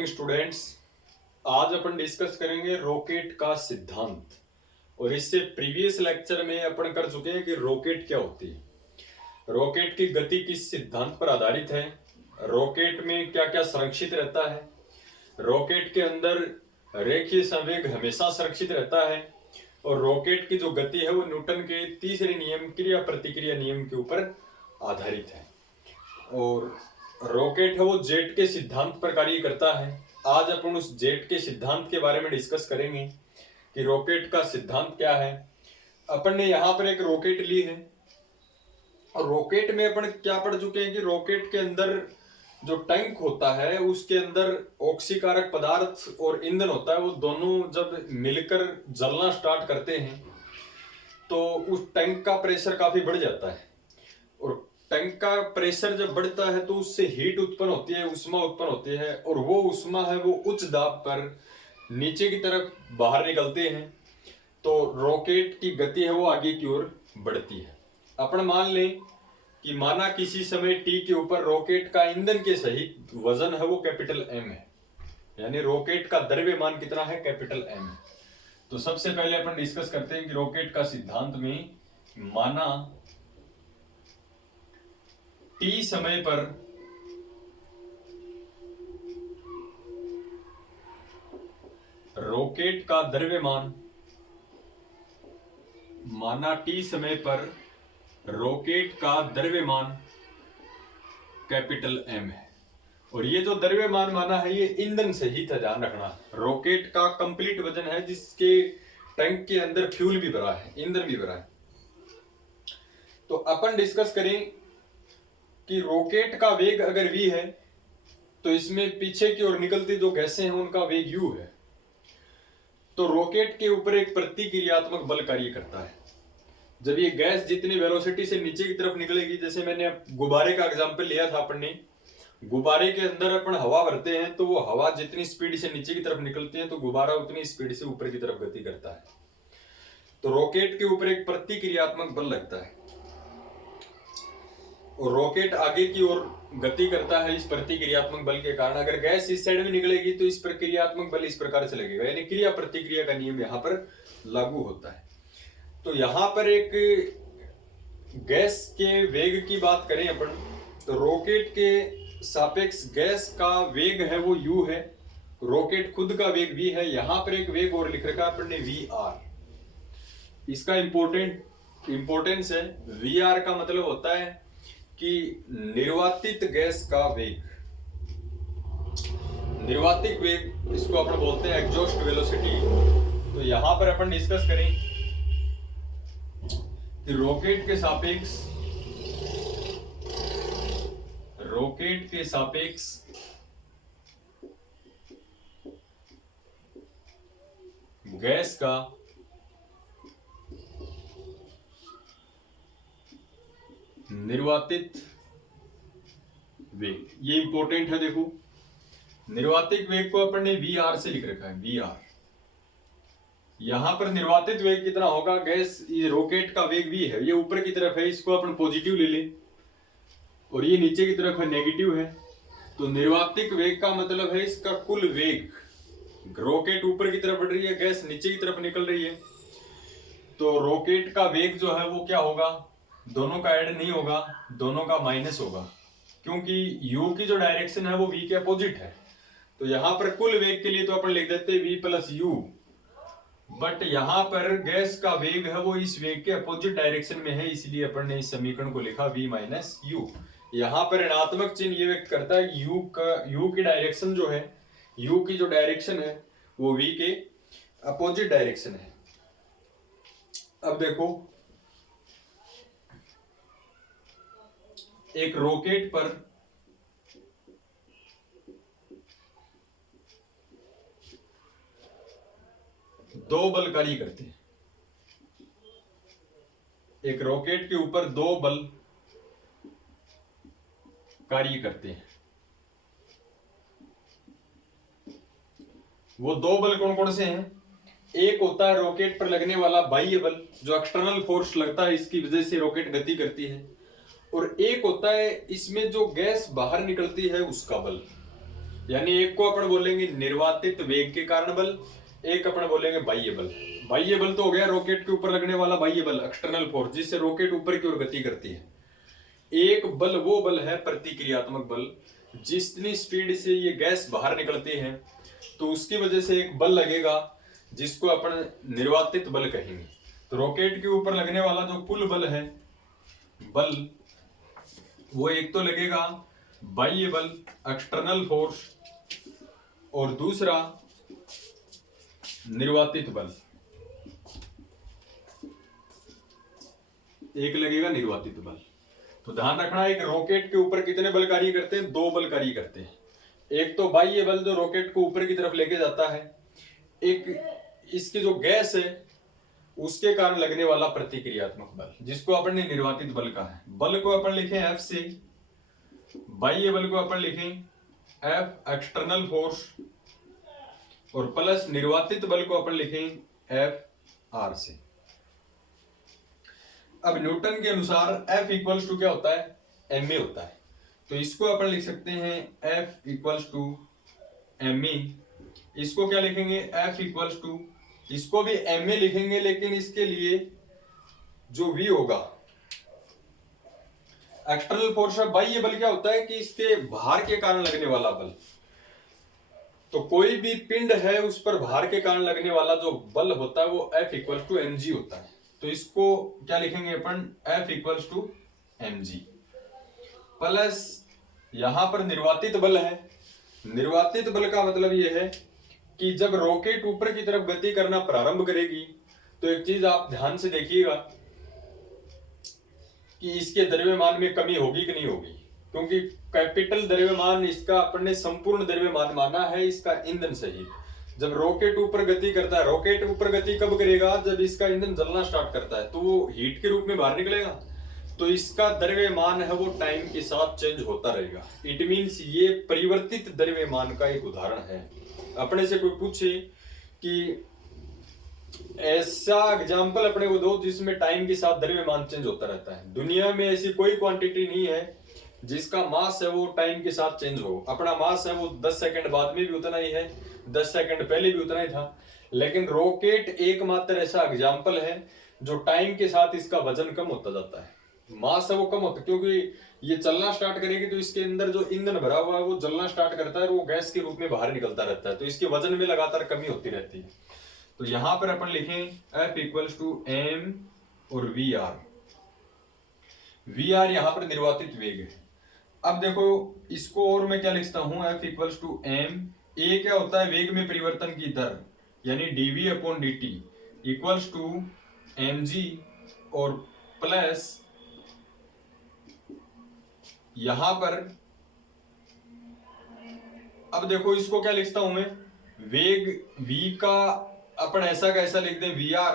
Morning students. आज अपन discuss करेंगे rocket का सिद्धांत। और इससे प्रीवियस लेक्चर में अपन कर चुके हैं कि रॉकेट क्या होती है, रॉकेट की गति किस सिद्धांत पर आधारित है, रॉकेट में क्या क्या संरक्षित रहता है, रॉकेट के अंदर रेखीय संवेग हमेशा संरक्षित रहता है, और रॉकेट की जो गति है वो न्यूटन के तीसरे नियम क्रिया प्रतिक्रिया नियम के ऊपर आधारित है। और रॉकेट है वो जेट के सिद्धांत पर कार्य करता है। आज अपन उस जेट के सिद्धांत के बारे में डिस्कस करेंगे कि रॉकेट का सिद्धांत क्या है। अपन ने यहाँ पर एक रॉकेट ली है और रॉकेट में अपन क्या पढ़ चुके हैं कि रॉकेट के अंदर जो टैंक होता है उसके अंदर ऑक्सीकारक पदार्थ और ईंधन होता है, वो दोनों जब मिलकर जलना स्टार्ट करते हैं तो उस टैंक का प्रेशर काफी बढ़ जाता है। और टैंक का प्रेशर जब बढ़ता है तो उससे हीट उत्पन्न होती है, उष्मा उत्पन्न होती है, और वो उष्मा है वो उच्च दाब पर नीचे की तरफ बाहर निकलते हैं। तो रॉकेट की गति है वो आगे की ओर बढ़ती है। अपन मान लें कि माना किसी समय टी के ऊपर रॉकेट का ईंधन के सहित वजन है वो कैपिटल एम है, यानी रॉकेट का द्रव्यमान कितना है, कैपिटल एम है। तो सबसे पहले अपन डिस्कस करते हैं कि रॉकेट का सिद्धांत में माना टी समय पर रॉकेट का द्रव्यमान, माना टी समय पर रॉकेट का द्रव्यमान कैपिटल एम है। और ये जो द्रव्यमान माना है ये ईंधन सहित है, ध्यान रखना। रॉकेट का कंप्लीट वजन है जिसके टैंक के अंदर फ्यूल भी भरा है, ईंधन भी भरा है। तो अपन डिस्कस करें कि रॉकेट का वेग अगर v है तो इसमें पीछे की ओर निकलती जो गैसें हैं उनका वेग u है। तो रॉकेट के ऊपर एक प्रतिक्रियात्मक बल कार्य करता है। जब ये गैस जितनी वेलोसिटी से नीचे की तरफ निकलेगी, जैसे मैंने गुब्बारे का एग्जांपल लिया था अपन ने, गुब्बारे के अंदर अपन हवा भरते हैं तो वो हवा जितनी स्पीड से नीचे की तरफ निकलती है तो गुब्बारा उतनी स्पीड से ऊपर की तरफ गति करता है। तो रॉकेट के ऊपर एक प्रतिक्रियात्मक बल लगता है और रॉकेट आगे की ओर गति करता है इस प्रतिक्रियात्मक बल के कारण। अगर गैस इस साइड में निकलेगी तो इस प्रतिक्रियात्मक बल इस प्रकार से लगेगा, यानी क्रिया प्रतिक्रिया का नियम यहाँ पर लागू होता है। तो यहाँ पर एक गैस के वेग की बात करें अपन, तो रॉकेट के सापेक्ष गैस का वेग है वो u है, रॉकेट खुद का वेग v है। यहाँ पर एक वेग और लिख रखा अपन ने vr। इसका इंपोर्टेंस है। vr का मतलब होता है कि निर्वातित गैस का वेग, निर्वातिक वेग, इसको अपन बोलते हैं एग्जॉस्ट वेलोसिटी। तो यहां पर अपन डिस्कस करें कि रॉकेट के सापेक्ष गैस का निर्वातित वेग, ये इंपॉर्टेंट है। देखो निर्वातिक वेग को अपन ने vr से लिख रखा है, vr। यहां पर निर्वातित वेग कितना होगा, गैस, ये रॉकेट का वेग v है, ये ऊपर की तरफ है, इसको अपन पॉजिटिव ले लें, और ये नीचे की तरफ है, नेगेटिव है। तो निर्वातिक वेग का मतलब है इसका कुल वेग। रॉकेट ऊपर की तरफ बढ़ रही है, गैस नीचे की तरफ निकल रही है, तो रॉकेट का वेग जो है वो क्या होगा, दोनों का ऐड नहीं होगा, दोनों का माइनस होगा, क्योंकि u की जो डायरेक्शन है वो v के अपोजिट है। तो यहां पर कुल वेग के लिए तो अपन लिख देते हैं v प्लस u, बट यहां पर गैस का वेग है वो इस वेग के अपोजिट डायरेक्शन में है, इसलिए अपन ने इस समीकरण को लिखा v माइनस u। यहां पर ऋणात्मक चिन्ह ये व्यक्त करता है कि u की डायरेक्शन जो है, u की जो डायरेक्शन है वो v के अपोजिट डायरेक्शन है। अब देखो एक रॉकेट पर दो बल कार्य करते हैं, एक रॉकेट के ऊपर दो बल कार्य करते हैं। वो दो बल कौन कौन से हैं, एक होता है रॉकेट पर लगने वाला बाह्य बल, जो एक्सटर्नल फोर्स लगता है, इसकी वजह से रॉकेट गति करती है, और एक होता है इसमें जो गैस बाहर निकलती है उसका बल। यानी एक को अपन बोलेंगे निर्वातित वेग के कारण बल, एक अपन बोलेंगे बाह्य बल। बाह्य बल तो हो गया रॉकेट के ऊपर लगने वाला बाह्य बल, एक्सटर्नल फोर्स, जिससे रॉकेट ऊपर की ओर गति करती है। एक बल वो बल है प्रतिक्रियात्मक बल, जितनी स्पीड से ये गैस बाहर निकलती है तो उसकी वजह से एक बल लगेगा जिसको अपन निर्वातित बल कहेंगे। तो रॉकेट के ऊपर लगने वाला जो पुल बल है बल, वो एक तो लगेगा बाह्य बल एक्सटर्नल फोर्स, और दूसरा निर्वातित बल, एक लगेगा निर्वातित बल। तो ध्यान रखना एक रॉकेट के ऊपर कितने बल कार्य करते हैं, दो बल कार्य करते हैं। एक तो बाह्य बल जो रॉकेट को ऊपर की तरफ लेके जाता है, एक इसकी जो गैस है उसके कारण लगने वाला प्रतिक्रियात्मक बल, जिसको अपन ने निर्वातित बल कहा है। बल को अपन लिखें F से, बाह्य बल को अपन लिखें F एक्सटर्नल फोर्स, और प्लस निर्वातित बल को अपन लिखें F R से। अब न्यूटन के अनुसार F इक्वल्स टू क्या होता है, ma होता है। तो इसको अपन लिख सकते हैं F इक्वल्स टू ma। इसको क्या लिखेंगे, F इक्वल्स टू, इसको भी ma लिखेंगे, लेकिन इसके लिए जो V होगा एक्सटर्नल फोर्स है। बाह्य बल क्या होता है कि इसके भार के कारण लगने वाला बल। तो कोई भी पिंड है उस पर भार के कारण लगने वाला जो बल होता है वो F इक्वल्स टू mg होता है। तो इसको क्या लिखेंगे अपन, F equals to mg plus यहां पर निर्वातित बल है। निर्वातित बल का मतलब यह है कि जब रॉकेट ऊपर की तरफ गति करना प्रारंभ करेगी तो एक चीज आप ध्यान से देखिएगा कि इसके द्रव्यमान में कमी होगी कि नहीं होगी, क्योंकि कैपिटल द्रव्यमान इसका अपन ने संपूर्ण द्रव्यमान माना है इसका ईंधन सहित। जब रॉकेट ऊपर गति करता है, रॉकेट ऊपर गति कब करेगा, जब इसका ईंधन जलना स्टार्ट करता है तो वो हीट के रूप में बाहर निकलेगा। तो इसका द्रव्यमान है वो टाइम के साथ चेंज होता रहेगा। इट मीन्स ये परिवर्तित द्रव्यमान का एक उदाहरण है। अपने से कोई पूछे कि ऐसा एग्जाम्पल अपने को दो जिसमें टाइम के साथ द्रव्यमान चेंज होता रहता है। दुनिया में ऐसी कोई क्वांटिटी नहीं है जिसका मास है वो टाइम के साथ चेंज हो। अपना मास है वो 10 सेकंड बाद में भी उतना ही है, 10 सेकंड पहले भी उतना ही था। लेकिन रॉकेट एकमात्र ऐसा एग्जाम्पल है जो टाइम के साथ इसका वजन कम होता जाता है, मास है वो कम होता है, क्योंकि ये चलना स्टार्ट करेगी तो इसके अंदर जो ईंधन भरा हुआ है वो जलना स्टार्ट करता है और वो गैस के रूप में बाहर निकलता रहता है। तो इसके वजन में लगातार कमी होती रहती है। तो यहां पर अपन लिखें F इक्वल्स टू m और VR। VR यहां पर निर्वातित वेग है। अब देखो इसको और मैं क्या लिखता हूं, F equals to m, A क्या होता है, वेग में परिवर्तन की दर, यानी dv upon dt equals to mg, और प्लस यहां पर अब देखो इसको क्या लिखता हूं मैं, वेग v का अपन ऐसा कैसा लिख दें, VR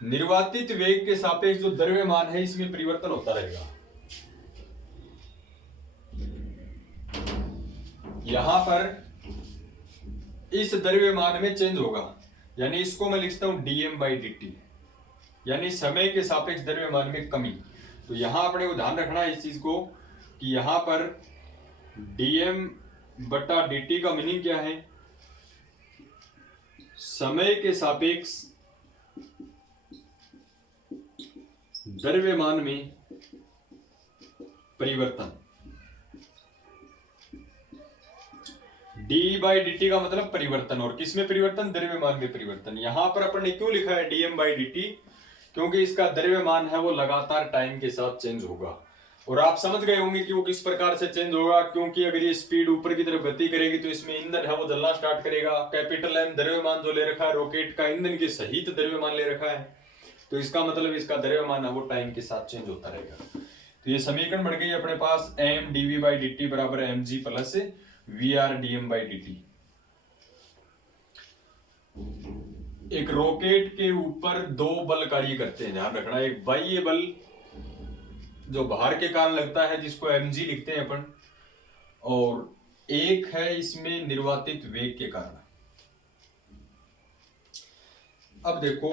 निर्वातित वेग के सापेक्ष जो द्रव्यमान है इसमें परिवर्तन होता रहेगा। यहां पर इस द्रव्यमान में चेंज होगा, यानी इसको मैं लिखता हूं dm बाई dt, यानी समय के सापेक्ष द्रव्यमान में कमी। तो यहां अपने को ध्यान रखना है इस चीज को कि यहां पर dm बटा dt का मीनिंग क्या है, समय के सापेक्ष द्रव्यमान में परिवर्तन। d बाई dt का मतलब परिवर्तन, और किसमें परिवर्तन, द्रव्यमान में परिवर्तन। यहां पर अपन ने क्यों लिखा है dm बाई dt, क्योंकि इसका द्रव्यमान है वो लगातार टाइम के साथ चेंज होगा। और आप समझ गए होंगे कि वो किस प्रकार से चेंज होगा, क्योंकि अगर ये स्पीड ऊपर की तरफ गति करेगी तो इसमें ईंधन है वो जलना स्टार्ट करेगा। कैपिटल M द्रव्यमान जो ले रखा है रॉकेट का, ईंधन के सहित द्रव्यमान ले रखा है, तो इसका मतलब इसका द्रव्यमान है वो टाइम के साथ चेंज होता रहेगा। तो ये समीकरण बढ़ गई अपने पास m dv बाई dt बराबर mg plus vr dm by dt। एक रॉकेट के ऊपर दो बल कार्य करते हैं, ध्यान रखना। एक बाह्य बल जो भार के कारण लगता है जिसको mg लिखते हैं अपन, और एक है इसमें निर्वातित वेग के कारण। अब देखो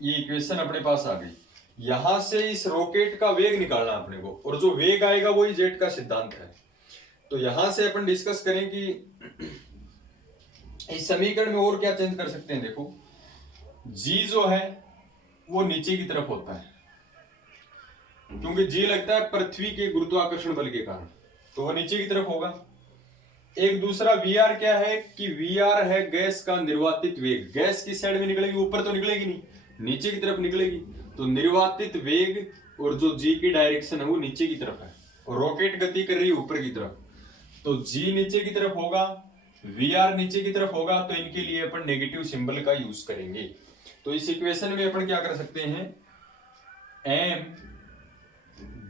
ये इक्वेशन अपने पास आ गई। यहां से इस रॉकेट का वेग निकालना अपने को, और जो वेग आएगा वही जेट का सिद्धांत है। तो यहां से अपन डिस्कस करें कि इस समीकरण में और क्या चेंज कर सकते हैं। देखो जी जो है वो नीचे की तरफ होता है, क्योंकि जी लगता है पृथ्वी के गुरुत्वाकर्षण बल के कारण, तो वो नीचे की तरफ होगा। एक दूसरा वी आर क्या है कि वी आर है गैस का निर्वातित वेग। गैस किस साइड में निकलेगी, ऊपर तो निकलेगी नहीं, नीचे की तरफ निकलेगी। तो निर्वातित वेग और जो जी की डायरेक्शन है वो नीचे की तरफ है, और रॉकेट गति कर रही है ऊपर की तरफ, तो जी नीचे की तरफ होगा, वी आर नीचे की तरफ होगा। तो इनके लिए अपन नेगेटिव सिंबल का यूज करेंगे। तो इस इक्वेशन में अपन क्या कर सकते हैं, M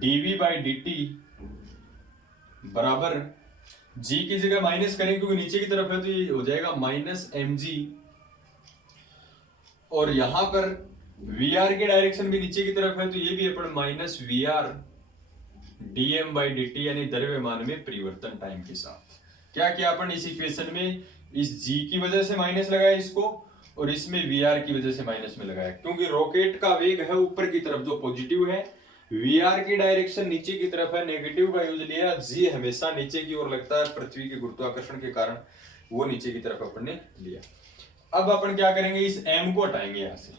DV by D T बराबर जी की जगह माइनस करें क्योंकि नीचे की तरफ है, तो ये हो जाएगा माइनस एम जी, और यहां पर वी आर की डायरेक्शन भी नीचे की तरफ है, तो ये भी अपन minus we R D M by D T, यानी द्रव्यमान में परिवर्तन टाइम के साथ। क्या किया अपन इस इक्वेशन में, इस जी की वजह से माइनस लगाया इसको, और इसमें वी आर की वजह से माइनस में लगाया, क्योंकि रॉकेट का वेग है ऊपर की तरफ जो पॉजिटिव है, वी आर की डायरेक्शन नीचे की तरफ है, नेगेटिव का यूज लिया, जी हमेशा नीचे की ओर लगता है पृथ्वी के गुरुत्वाकर्षण के कारण, वो नीचे की तरफ अपन ने लिया। अब अपन क्या करेंगे, इस m को हटाएंगे यहां से,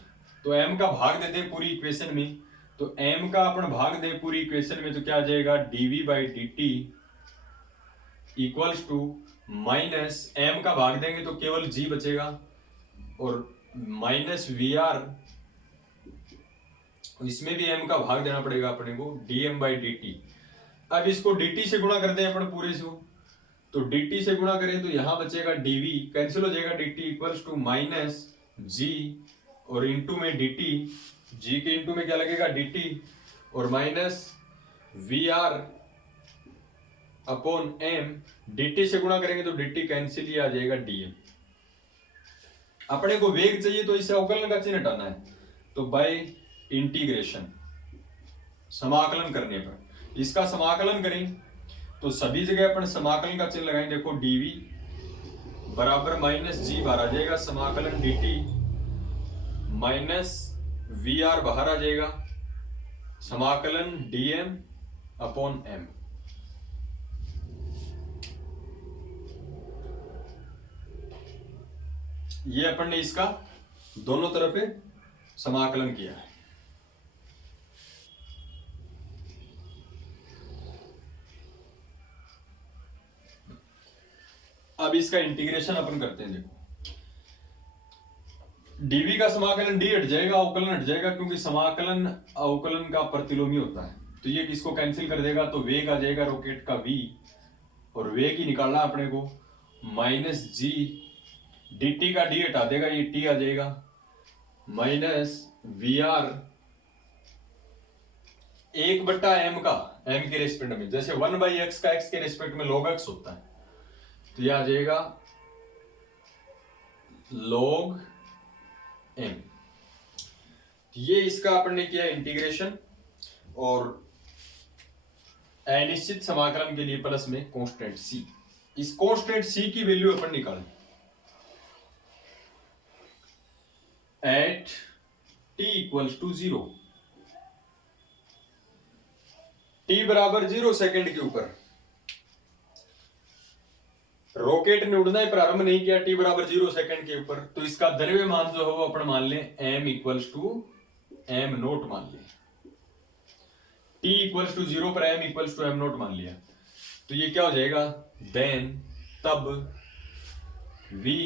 तो m का भाग देते हैं पूरी इक्वेशन में, तो m का अपन भाग दे पूरी इक्वेशन में, तो क्या आ जाएगा dv by D t equals to minus m का भाग देंगे तो केवल g बचेगा, और माइनस वी आर, इसमें भी m का भाग देना पड़ेगा अपने को, dm बाई डी टी। अब इसको dt से गुणा करते हैं अपन पूरे से, तो dt से गुणा करें तो यहां बचेगा dv, कैंसिल हो जाएगा, dt equals to minus g, और इंटू में dt, g के इंटू में क्या लगेगा dt, और minus we r upon m, dt से गुणा करेंगे तो dt कैंसिल, ही आ जाएगा dm। अपने को वेग चाहिए तो इसे अवकलन का चिन्ह हटाना है, तो बाय इंटीग्रेशन, समाकलन करने पर इसका समाकलन करें तो सभी जगह अपन समाकलन का चिन्ह लगाएंगे। देखो dv बराबर माइनस जी बाहर आ जाएगा, समाकलन dt माइनस वी आर बाहर आ जाएगा, समाकलन dm अपॉन m। ये अपन ने इसका दोनों तरफ समाकलन किया है। अब इसका इंटीग्रेशन अपन करते हैं। देखो dv का समाकलन d हट जाएगा, अवकलन हट जाएगा, क्योंकि समाकलन अवकलन का प्रतिलोमी होता है, तो ये किसको कैंसिल कर देगा, तो वेग आ जाएगा रॉकेट का v, और वेग ही निकालना अपने को, माइनस जी, dt का d हटा देगा, ये t आ जाएगा, माइनस वी आर 1/m का m के रेस्पेक्ट में, जैसे 1/x का x के रेस्पेक्ट में log x होता है, तो यह आ जाएगा log m। ये इसका अपन ने किया इंटीग्रेशन, और अनिश्चित समाकलन के लिए प्लस में कांस्टेंट c, इस कांस्टेंट c की वैल्यू अपन निकालें at t equals to 0, t बराबर 0 सेकेंड के ऊपर रॉकेट ने उड़ना ही प्रारंभ नहीं किया, t बराबर 0 सेकेंड के ऊपर, तो इसका द्रव्यमान जो है वो अपन मान लें m equals to m naught मान लें, t इक्वल्स टू 0 पर m equals to m naught मान लिया, तो ये क्या हो जाएगा, देन तब v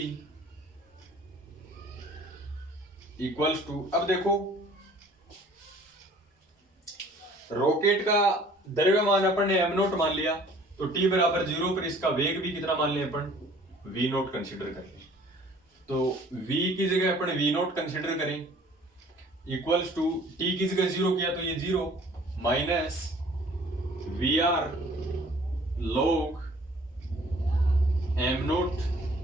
इक्वल्स टू, अब देखो रॉकेट का द्रव्यमान अपन ने m नोट मान लिया, तो t बराबर 0 पर इसका वेग भी कितना मान लें अपन, v नोट कंसिडर करें, तो v की जगह अपन v नोट कंसिडर करें, इक्वल्स टू t की जगह 0 किया तो ये 0 minus we r log m naught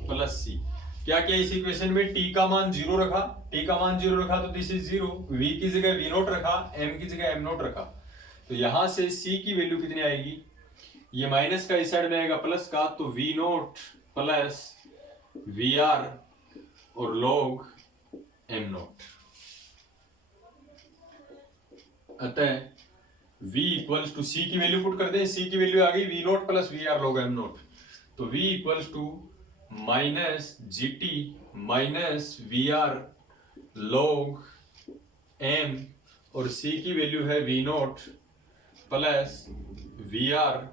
plus c। क्या किया इस इक्वेशन में, t का मान 0 रखा, t का मान 0 रखा तो दिस इज 0, v की जगह v नोट रखा, m की जगह m नोट रखा, तो यहां से c की वैल्यू कितनी आएगी, ये माइनस का इस साइड में आएगा प्लस का, तो v naught plus we r और log m नोट। अतः v इक्वल्स टू सी की वैल्यू पुट करते हैं, सी की वैल्यू आ गई v naught plus we are log M naught, तो v equals to minus ji t minus we are log m, और c की वैल्यू है v naught plus we are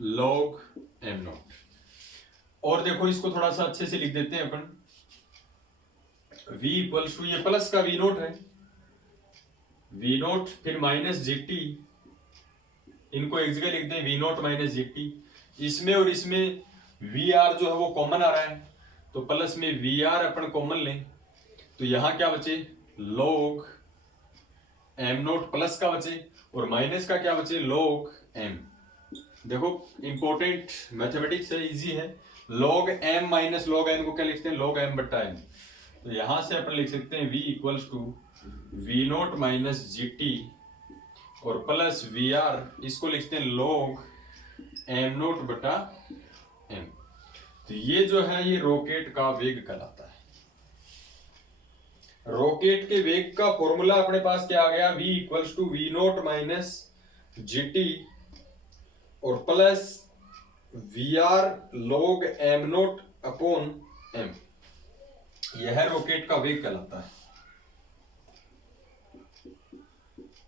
log M naught. और देखो इसको थोड़ा सा अच्छे से लिख देते हैं अपन, v इक्वल्स टू ये प्लस का वी नोट है, वी नोट फिर माइनस जी टी, इनको एक जगह लिखते हैं वी नोट माइनस जी टी, इसमें और इसमें वी आर जो है वो कॉमन आ रहा है, तो प्लस में वी आर अपन कॉमन लें, तो यहां क्या बचे लॉग एम नोट प्लस का बचे, और माइनस का क्या बचे लॉग एम। देखो इंपॉर्टेंट मैथमेटिक्स है, इजी है, log m minus log n को क्या लिखते हैं लॉग एम बट्टा एम, तो यहां से अपन लिख सकते हैं v equals to we naught minus G T और प्लस वी आर, इसको लिखते हैं लॉग एम नोट बटा एम। तो ये जो है ये रॉकेट का वेग कहलाता है। रॉकेट के वेग का फॉर्मूला अपने पास क्या आ गया, v equals to we naught minus G T और plus we are log M naught upon M, यह रॉकेट का वेग कहलाता है,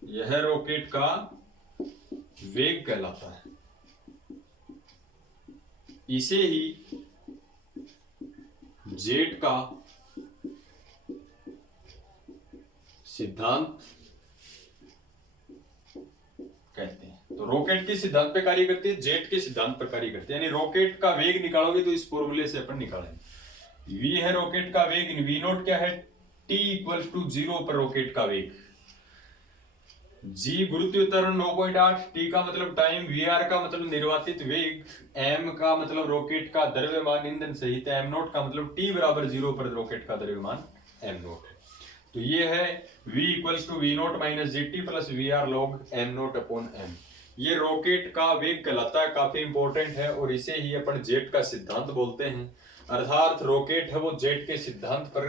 यह रॉकेट का वेग कहलाता है। इसे ही जेट का सिद्धांत कहते हैं। तो रॉकेट के सिद्धांत पे कार्य करती है, जेट के सिद्धांत पर कार्य करती है, यानी रॉकेट का वेग निकालोगे तो इस फॉर्मूले से अपन निकालेंगे। v है रॉकेट का वेग, v नोट क्या है t इक्वल्स टू 0 पर रॉकेट का वेग, g गुरुत्वीय त्वरण 9.8, t का मतलब टाइम, vr का मतलब निर्वातित वेग, m का मतलब रॉकेट का द्रव्यमान ईंधन सहित, m नोट का मतलब t बराबर 0 पर रॉकेट का द्रव्यमान m नोट है। तो ये है v equals to we naught minus ji t plus we are log M naught upon m, ये रॉकेट का वेग कहलाता है, काफी इंपॉर्टेंट है, और इसे ही अपन जेट का सिद्धांत बोलते हैं। अर्थात रॉकेट है वो जेट के सिद्धांत पर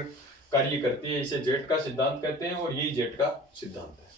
कार्य करती है, इसे जेट का सिद्धांत कहते हैं और यही जेट का सिद्धांत है।